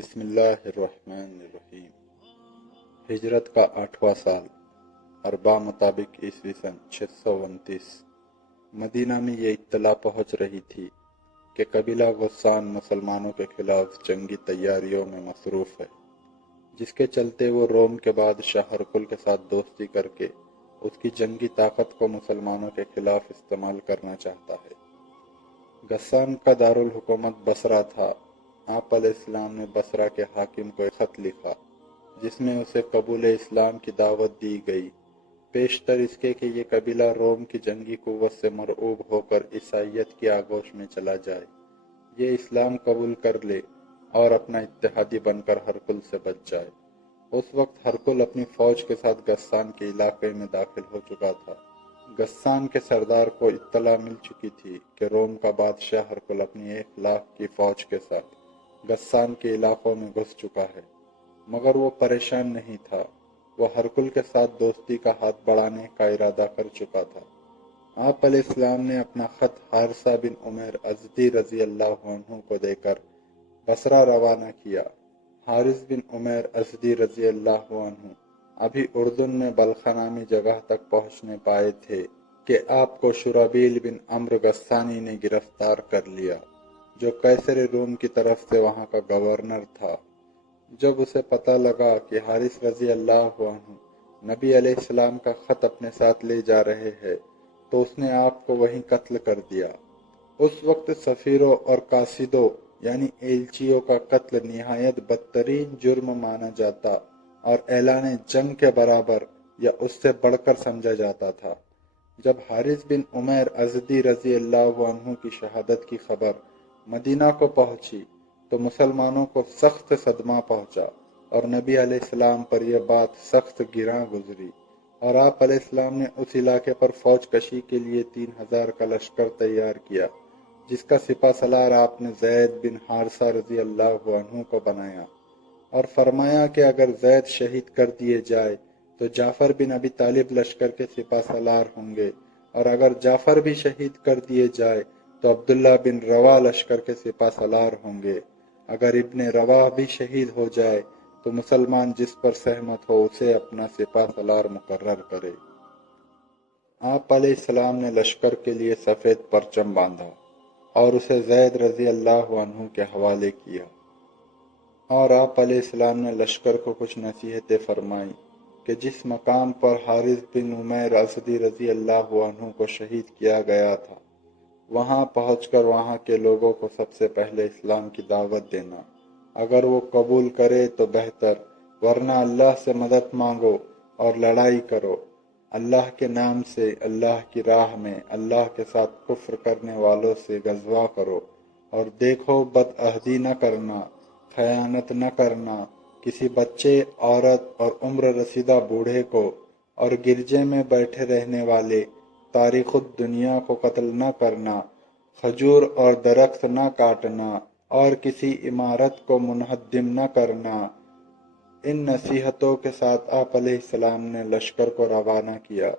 بسم اللہ الرحمن الرحیم۔ ہجرت کا 8واں سال، اربع مطابق عیسوی سن 629۔ مدینہ میں یہ اطلاع پہنچ رہی تھی کہ قبیلہ غسان مسلمانوں کے خلاف جنگی تیاریوں میں مصروف ہے، جس کے چلتے وہ روم کے بادشاہ ہرقل کے ساتھ دوستی کر کے اس کی جنگی طاقت کو مسلمانوں کے خلاف استعمال کرنا چاہتا ہے۔ غسان کا دارالحکومت بصرہ تھا۔ آپ علیہ السلام نے بصرہ کے حاکم کو ایک خط لکھا جس میں اسے قبول اسلام کی دعوت دی گئی، پیشتر اس کے کہ یہ قبیلہ روم کی جنگی قوت سے مرعوب ہو کر عیسائیت کی آغوش میں چلا جائے، یہ اسلام قبول کر لے اور اپنا اتحادی بن کر ہرقل سے بچ جائے۔ اس وقت ہرقل اپنی فوج کے ساتھ غسان کے علاقے میں داخل ہو چکا تھا۔ غسان کے سردار کو اطلاع مل چکی تھی کہ روم کا بادشاہ ہرقل اپنی 1,00,000 کی فوج کے ساتھ غسان کے علاقوں میں گھس چکا ہے، مگر وہ پریشان نہیں تھا۔ وہ ہرقل کے ساتھ دوستی کا ہاتھ بڑھانے کا ارادہ کر چکا تھا۔ آپ علیہ السلام نے اپنا خط حارثہ بن عمیر ازدی رضی اللہ عنہ کو دے کر بصرہ روانہ کیا۔ حارث بن عمیر ازدی رضی اللہ عنہ ابھی اردن میں بلخہ نامی جگہ تک پہنچنے پائے تھے کہ آپ کو شرحبیل بن عمرو غسانی نے گرفتار کر لیا، جو قیصر روم کی طرف سے وہاں کا گورنر تھا۔ جب اسے پتہ لگا کہ حارث رضی اللہ عنہ نبی علیہ السلام کا خط اپنے ساتھ لے جا رہے ہیں تو اس نے آپ کو وہیں قتل کر دیا۔ اس وقت سفیروں اور قاصدوں یعنی ایلچیوں کا قتل نہایت بدترین جرم مانا جاتا اور اعلان جنگ کے برابر یا اس سے بڑھ کر سمجھا جاتا تھا۔ جب حارث بن عمیر ازدی رضی اللہ عنہ کی شہادت کی خبر مدینہ کو پہنچی تو مسلمانوں کو سخت صدمہ پہنچا اور نبی علیہ السلام پر یہ بات سخت گراں گزری، اور آپ علیہ السلام نے اس علاقے پر فوج کشی کے لیے 3,000 کا لشکر تیار کیا، جس کا سپہ سالار آپ نے زید بن حارثہ رضی اللہ عنہ کو بنایا، اور فرمایا کہ اگر زید شہید کر دیے جائے تو جعفر بن ابی طالب لشکر کے سپہ سالار ہوں گے، اور اگر جعفر بھی شہید کر دیے جائے تو عبداللہ بن رواح لشکر کے سپہ سالار ہوں گے، اگر ابن رواح بھی شہید ہو جائے تو مسلمان جس پر سہمت ہو اسے اپنا سپہ سالار مقرر کرے۔ آپ علیہ السلام نے لشکر کے لیے سفید پرچم باندھا اور اسے زید رضی اللہ عنہ کے حوالے کیا، اور آپ علیہ السلام نے لشکر کو کچھ نصیحتیں فرمائیں کہ جس مقام پر حارث بن عمیر ازدی رضی اللہ عنہ کو شہید کیا گیا تھا وہاں پہنچ کر وہاں کے لوگوں کو سب سے پہلے اسلام کی دعوت دینا، اگر وہ قبول کرے تو بہتر، ورنہ اللہ سے مدد مانگو اور لڑائی کرو، اللہ کے نام سے، اللہ کی راہ میں اللہ کے ساتھ کفر کرنے والوں سے غزوہ کرو، اور دیکھو بد عہدی نہ کرنا، خیانت نہ کرنا، کسی بچے، عورت اور عمر رسیدہ بوڑھے کو اور گرجے میں بیٹھے رہنے والے تاریخ الدنیا کو قتل نہ کرنا، کھجور اور درخت نہ کاٹنا اور کسی عمارت کو منہدم نہ کرنا۔ ان نصیحتوں کے ساتھ آپ علیہ السلام نے لشکر کو روانہ کیا۔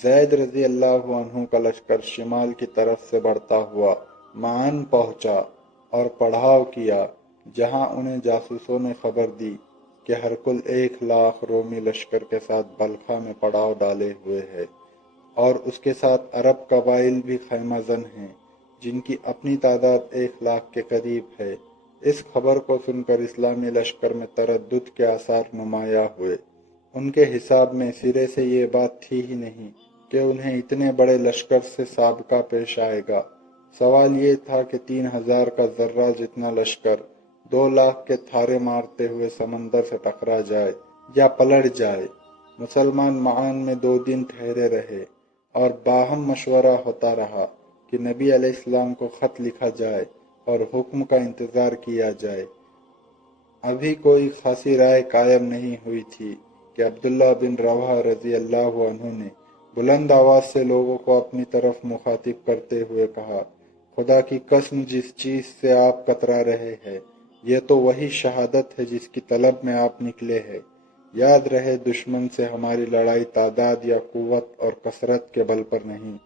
زید رضی اللہ عنہ کا لشکر شمال کی طرف سے بڑھتا ہوا معان پہنچا اور پڑاؤ کیا، جہاں انہیں جاسوسوں نے خبر دی کہ ہرقل 1,00,000 رومی لشکر کے ساتھ بلخہ میں پڑاؤ ڈالے ہوئے ہے، اور اس کے ساتھ عرب قبائل بھی خیمہ زن ہیں جن کی اپنی تعداد 1,00,000 کے قریب ہے۔ اس خبر کو سن کر اسلامی لشکر میں تردد کے آثار نمایاں ہوئے۔ ان کے حساب میں سرے سے یہ بات تھی ہی نہیں کہ انہیں اتنے بڑے لشکر سے سابقہ پیش آئے گا۔ سوال یہ تھا کہ 3,000 کا ذرہ جتنا لشکر 2,00,000 کے تھارے مارتے ہوئے سمندر سے ٹکرا جائے یا پلٹ جائے۔ مسلمان معان میں 2 دن ٹھہرے رہے اور باہم مشورہ ہوتا رہا کہ نبی علیہ السلام کو خط لکھا جائے اور حکم کا انتظار کیا جائے۔ ابھی کوئی خاصی رائے قائم نہیں ہوئی تھی کہ عبداللہ بن رواح رضی اللہ عنہ نے بلند آواز سے لوگوں کو اپنی طرف مخاطب کرتے ہوئے کہا، خدا کی قسم جس چیز سے آپ کترا رہے ہیں یہ تو وہی شہادت ہے جس کی طلب میں آپ نکلے ہیں۔ یاد رہے دشمن سے ہماری لڑائی تعداد یا قوت اور کثرت کے بل پر نہیں،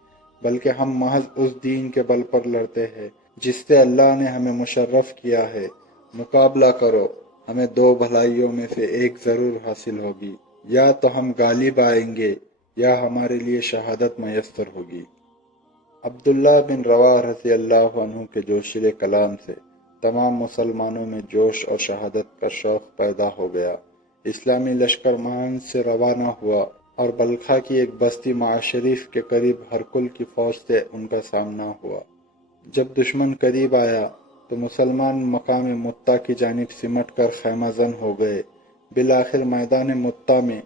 بلکہ ہم محض اس دین کے بل پر لڑتے ہیں جس سے اللہ نے ہمیں مشرف کیا ہے، مقابلہ کرو، ہمیں دو بھلائیوں میں سے ایک ضرور حاصل ہوگی، یا تو ہم غالب آئیں گے یا ہمارے لیے شہادت میسر ہوگی۔ عبداللہ بن رواحہ رضی اللہ عنہ کے جوشیلے کلام سے تمام مسلمانوں میں جوش اور شہادت کا شوق پیدا ہو گیا۔ اسلامی لشکر مہان سے روانہ ہوا اور بلخا کی ایک بستی معاشریف کے قریب ہرکل کی فوج سے ان کا سامنا ہوا۔ جب دشمن قریب آیا تو مسلمان مقام متا کی جانب سمٹ کر خیمہ زن ہو گئے۔ بالآخر میدان متا میں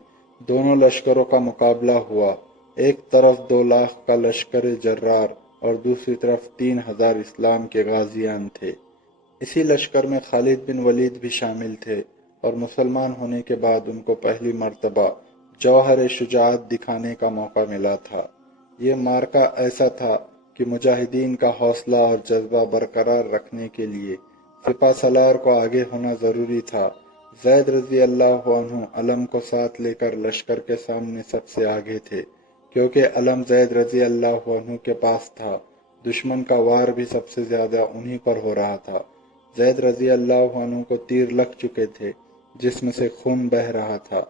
دونوں لشکروں کا مقابلہ ہوا۔ ایک طرف 2 لاکھ کا لشکر جرار اور دوسری طرف 3,000 اسلام کے غازیان تھے۔ اسی لشکر میں خالد بن ولید بھی شامل تھے اور مسلمان ہونے کے بعد ان کو پہلی مرتبہ جوہر شجاعت دکھانے کا موقع ملا تھا۔ یہ معرکہ ایسا تھا کہ مجاہدین کا حوصلہ اور جذبہ برقرار رکھنے کے لیے سپہ سالار کو آگے ہونا ضروری تھا۔ زید رضی اللہ عنہ علم کو ساتھ لے کر لشکر کے سامنے سب سے آگے تھے، کیونکہ علم زید رضی اللہ عنہ کے پاس تھا۔ دشمن کا وار بھی سب سے زیادہ انہی پر ہو رہا تھا۔ زید رضی اللہ عنہ کو تیر لگ چکے تھے، جسم سے خون بہہ رہا تھا،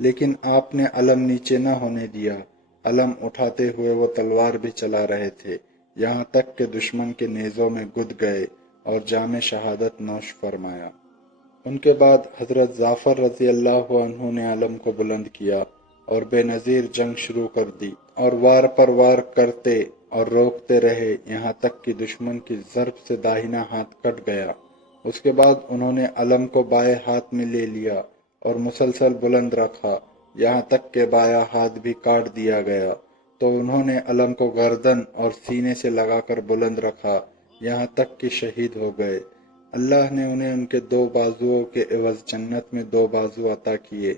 لیکن آپ نے علم نیچے نہ ہونے دیا۔ علم اٹھاتے ہوئے وہ تلوار بھی چلا رہے تھے، یہاں تک کہ دشمن کے نیزوں میں گد گئے اور جام شہادت نوش فرمایا۔ ان کے بعد حضرت جعفر رضی اللہ عنہ نے علم کو بلند کیا اور بے نظیر جنگ شروع کر دی، اور وار پر وار کرتے اور روکتے رہے، یہاں تک کہ دشمن کی ضرب سے داہنا ہاتھ کٹ گیا۔ اس کے بعد انہوں نے علم کو بائیں ہاتھ میں لے لیا اور مسلسل بلند رکھا، یہاں تک کہ بایاں ہاتھ بھی کاٹ دیا گیا، تو انہوں نے علم کو گردن اور سینے سے لگا کر بلند رکھا، یہاں تک کہ شہید ہو گئے۔ اللہ نے انہیں ان کے 2 بازوؤں کے عوض جنت میں 2 بازو عطا کیے،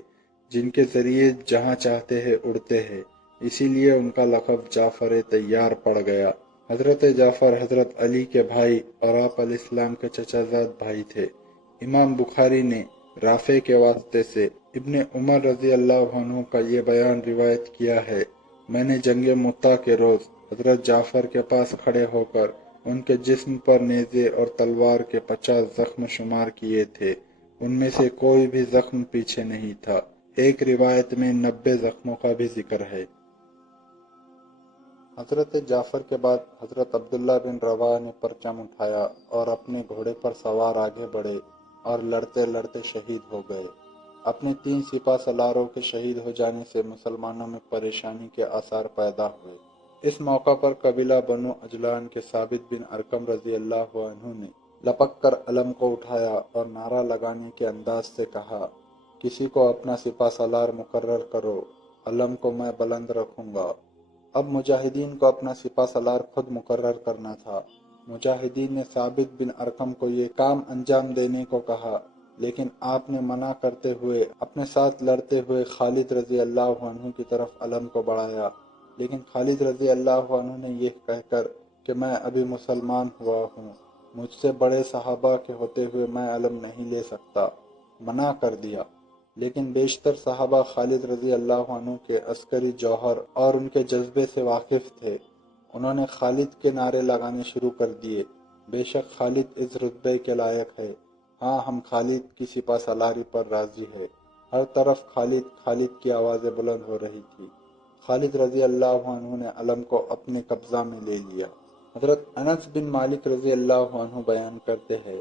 جن کے ذریعے جہاں چاہتے ہیں اڑتے ہیں، اسی لیے ان کا لقب جعفر طیار پڑ گیا۔ حضرت جعفر حضرت علی کے بھائی اور آپ علیہ السلام کے چچا زاد بھائی تھے۔ امام بخاری نے رافع کے واسطے سے ابن عمر رضی اللہ عنہ کا یہ بیان روایت کیا ہے: میں نے جنگ متا کے روز حضرت جعفر کے پاس کھڑے ہو کر ان کے جسم پر نیزے اور تلوار کے 50 زخم شمار کیے تھے، ان میں سے کوئی بھی زخم پیچھے نہیں تھا۔ ایک روایت میں 90 زخموں کا بھی ذکر ہے۔ حضرت جعفر کے بعد حضرت عبداللہ بن رواحہ نے پرچم اٹھایا اور اپنے گھوڑے پر سوار آگے بڑھے اور لڑتے لڑتے شہید ہو گئے۔ اپنے 3 سپہ سالاروں کے شہید ہو جانے سے مسلمانوں میں پریشانی کے آثار پیدا ہوئے۔ اس موقع پر قبیلہ بنو عجلان کے ثابت بن ارقم رضی اللہ عنہ نے لپک کر علم کو اٹھایا اور نعرہ لگانے کے انداز سے کہا: کسی کو اپنا سپہ سالار مقرر کرو، علم کو میں بلند رکھوں گا۔ اب مجاہدین کو اپنا سپہ سالار خود مقرر کرنا تھا۔ مجاہدین نے ثابت بن ارقم کو یہ کام انجام دینے کو کہا، لیکن آپ نے منع کرتے ہوئے اپنے ساتھ لڑتے ہوئے خالد رضی اللہ عنہ کی طرف علم کو بڑھایا، لیکن خالد رضی اللہ عنہ نے یہ کہہ کر کہ میں ابھی مسلمان ہوا ہوں، مجھ سے بڑے صحابہ کے ہوتے ہوئے میں علم نہیں لے سکتا، منع کر دیا۔ لیکن بیشتر صحابہ خالد رضی اللہ عنہ کے عسکری جوہر اور ان کے جذبے سے واقف تھے۔ انہوں نے خالد کے نعرے لگانے شروع کر دیے: بے شک خالد اس رتبے کے لائق ہے، ہاں ہم خالد کی سپہ سالاری پر راضی ہے۔ ہر طرف خالد خالد کی آوازیں بلند ہو رہی تھی۔ خالد رضی اللہ عنہ نے علم کو اپنے قبضہ میں لے لیا۔ حضرت انس بن مالک رضی اللہ عنہ بیان کرتے ہیں: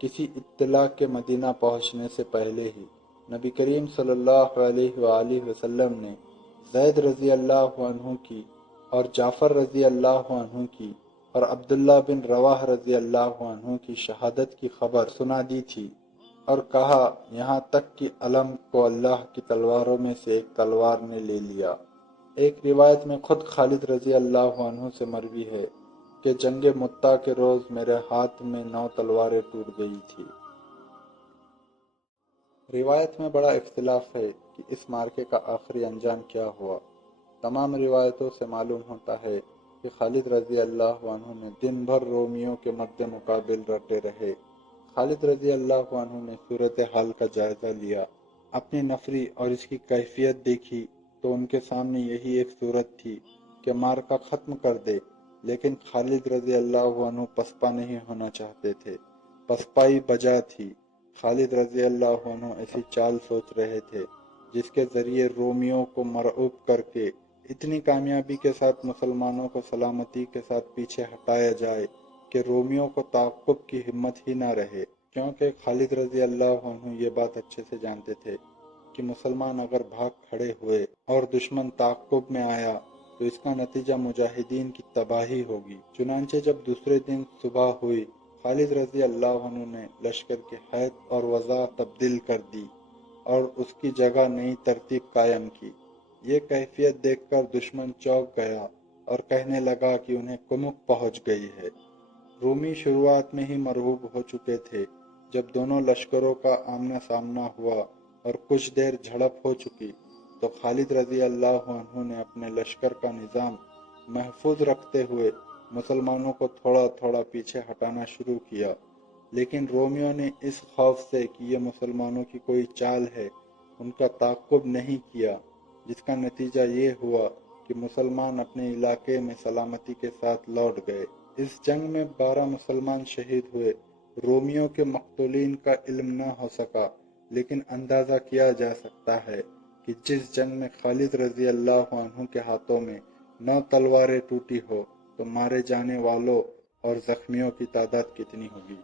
کسی اطلاع کے مدینہ پہنچنے سے پہلے ہی نبی کریم صلی اللہ علیہ وآلہ وسلم نے زید رضی اللہ عنہ کی اور جعفر رضی اللہ عنہ کی اور عبداللہ بن رواحہ رضی اللہ عنہ کی شہادت کی خبر سنا دی تھی، اور کہا یہاں تک کہ علم کو اللہ کی تلواروں میں سے ایک تلوار نے لے لیا۔ ایک روایت میں خود خالد رضی اللہ عنہ سے مروی ہے کہ جنگ متا کے روز میرے ہاتھ میں 9 تلواریں ٹوٹ گئی تھی۔ روایت میں بڑا اختلاف ہے کہ اس معرکے کا آخری انجام کیا ہوا۔ تمام روایتوں سے معلوم ہوتا ہے کہ خالد رضی اللہ عنہ نے دن بھر رومیوں کے مد مقابل ڈٹے رہے۔ خالد رضی اللہ عنہ نے صورتحال کا جائزہ لیا، اپنی نفری اور اس کی کیفیت دیکھی تو ان کے سامنے یہی ایک صورت تھی کہ معرکہ ختم کر دے، لیکن خالد رضی اللہ عنہ پسپا نہیں ہونا چاہتے تھے۔ پسپائی بجا تھی۔ خالد رضی اللہ عنہ ایسی چال سوچ رہے تھے جس کے ذریعے رومیوں کو مرعوب کر کے اتنی کامیابی کے ساتھ مسلمانوں کو سلامتی کے ساتھ پیچھے ہٹایا جائے کہ رومیوں کو تعاقب کی ہمت ہی نہ رہے، کیونکہ خالد رضی اللہ عنہ یہ بات اچھے سے جانتے تھے کہ مسلمان اگر بھاگ کھڑے ہوئے اور دشمن تعاقب میں آیا تو اس کا نتیجہ مجاہدین کی تباہی ہوگی۔ چنانچہ جب دوسرے دن صبح ہوئی، خالد رضی اللہ عنہ نے لشکر کی حیت اور وضع تبدیل کر دی اور اس کی جگہ نئی ترتیب قائم کی۔ یہ کیفیت دیکھ کر دشمن چونک گیا اور کہنے لگا کہ انہیں کمک پہنچ گئی ہے۔ رومی شروعات میں ہی مرعوب ہو چکے تھے۔ جب دونوں لشکروں کا آمنا سامنا ہوا اور کچھ دیر جھڑپ ہو چکی تو خالد رضی اللہ عنہ نے اپنے لشکر کا نظام محفوظ رکھتے ہوئے مسلمانوں کو تھوڑا تھوڑا پیچھے ہٹانا شروع کیا، لیکن رومیوں نے اس خوف سے کہ یہ مسلمانوں کی کوئی چال ہے ان کا تعاقب نہیں کیا، جس کا نتیجہ یہ ہوا کہ مسلمان اپنے علاقے میں سلامتی کے ساتھ لوٹ گئے۔ اس جنگ میں 12 مسلمان شہید ہوئے۔ رومیوں کے مقتولین کا علم نہ ہو سکا، لیکن اندازہ کیا جا سکتا ہے کہ جس جنگ میں خالد رضی اللہ عنہ کے ہاتھوں میں 9 تلواریں ٹوٹی ہو تو مارے جانے والوں اور زخمیوں کی تعداد کتنی ہوگی۔